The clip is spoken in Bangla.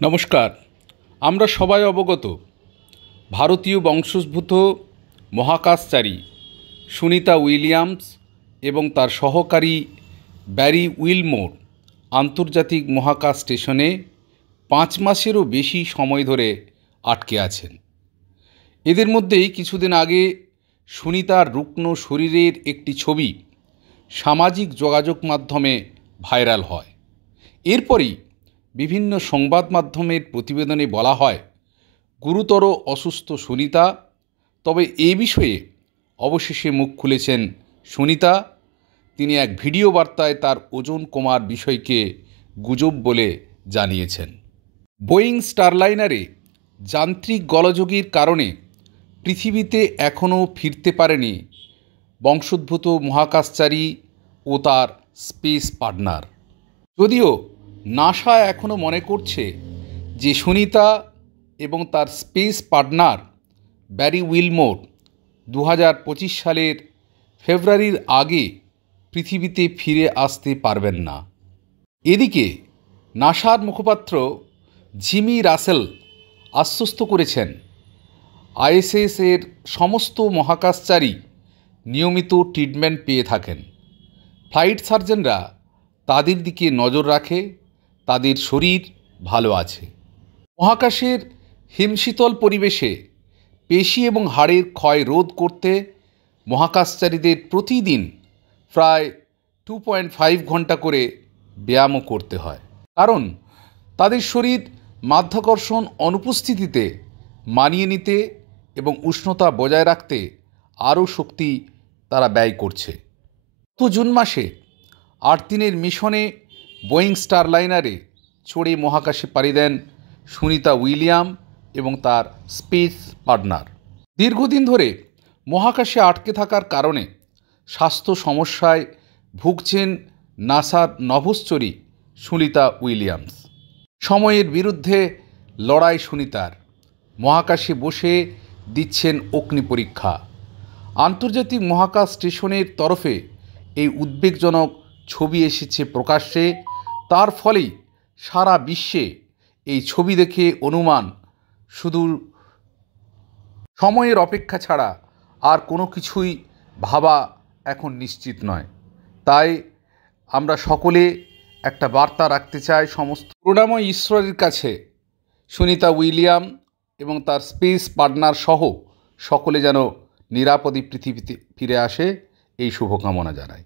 নমস্কার। আমরা সবাই অবগত ভারতীয় বংশোদ্ভূত মহাকাশচারী সুনিতা উইলিয়ামস এবং তার সহকারী ব্যারি উইলমোর আন্তর্জাতিক মহাকাশ স্টেশনে 5 মাসেরও বেশি সময় ধরে আটকে আছেন। এদের মধ্যেই কিছুদিন আগে সুনিতার রুগ্ন শরীরের একটি ছবি সামাজিক যোগাযোগ মাধ্যমে ভাইরাল হয়। এরপরই বিভিন্ন সংবাদ মাধ্যমের প্রতিবেদনে বলা হয় গুরুতর অসুস্থ সুনিতা। তবে এই বিষয়ে অবশেষে মুখ খুলেছেন সুনিতা। তিনি এক ভিডিও বার্তায় তার ওজন কমার বিষয়কে গুজব বলে জানিয়েছেন। বোয়িং স্টারলাইনারে যান্ত্রিক গোলযোগের কারণে পৃথিবীতে এখনও ফিরতে পারেনি বংশোদ্ভূত মহাকাশচারী ও তার স্পেস পার্টনার। যদিও নাসা এখনও মনে করছে যে সুনিতা এবং তার স্পেস পার্টনার ব্যারি উইলমোর 2025 সালের ফেব্রুয়ারির আগে পৃথিবীতে ফিরে আসতে পারবেন না। এদিকে নাসার মুখপাত্র জিমি রাসেল আশ্বস্ত করেছেন আইএসএস এর সমস্ত মহাকাশচারী নিয়মিত ট্রিটমেন্ট পেয়ে থাকেন। ফ্লাইট সার্জনরা তাদের দিকে নজর রাখে, তাদের শরীর ভালো আছে। মহাকাশের হিমশীতল পরিবেশে পেশি এবং হাড়ের ক্ষয় রোধ করতে মহাকাশচারীদের প্রতিদিন প্রায় 2.5 ঘন্টা করে ব্যায়ামও করতে হয়, কারণ তাদের শরীর মাধ্যাকর্ষণ অনুপস্থিতিতে মানিয়ে নিতে এবং উষ্ণতা বজায় রাখতে আরও শক্তি তারা ব্যয় করছে। গত জুন মাসে 8 দিনের মিশনে বোয়িং স্টারলাইনারে চড়ে মহাকাশে পাড়ি দেন সুনিতা উইলিয়াম এবং তার স্পেস পার্টনার। দীর্ঘদিন ধরে মহাকাশে আটকে থাকার কারণে স্বাস্থ্য সমস্যায় ভুগছেন নাসার নভশ্চরী সুনিতা উইলিয়ামস। সময়ের বিরুদ্ধে লড়াই সুনিতার। মহাকাশে বসে দিচ্ছেন অগ্নি পরীক্ষা। আন্তর্জাতিক মহাকাশ স্টেশনের তরফে এই উদ্বেগজনক ছবি এসেছে প্রকাশ্যে। তার ফলেই সারা বিশ্বে এই ছবি দেখে অনুমান শুধু সময়ের অপেক্ষা ছাড়া আর কোনো কিছুই ভাবা এখন নিশ্চিত নয়। তাই আমরা সকলে একটা বার্তা রাখতে চাই সমস্ত করুণাময় ঈশ্বরের কাছে, সুনিতা উইলিয়াম এবং তার স্পেস পার্টনার সহ সকলে যেন নিরাপদে পৃথিবীতে ফিরে আসে, এই শুভকামনা জানাই।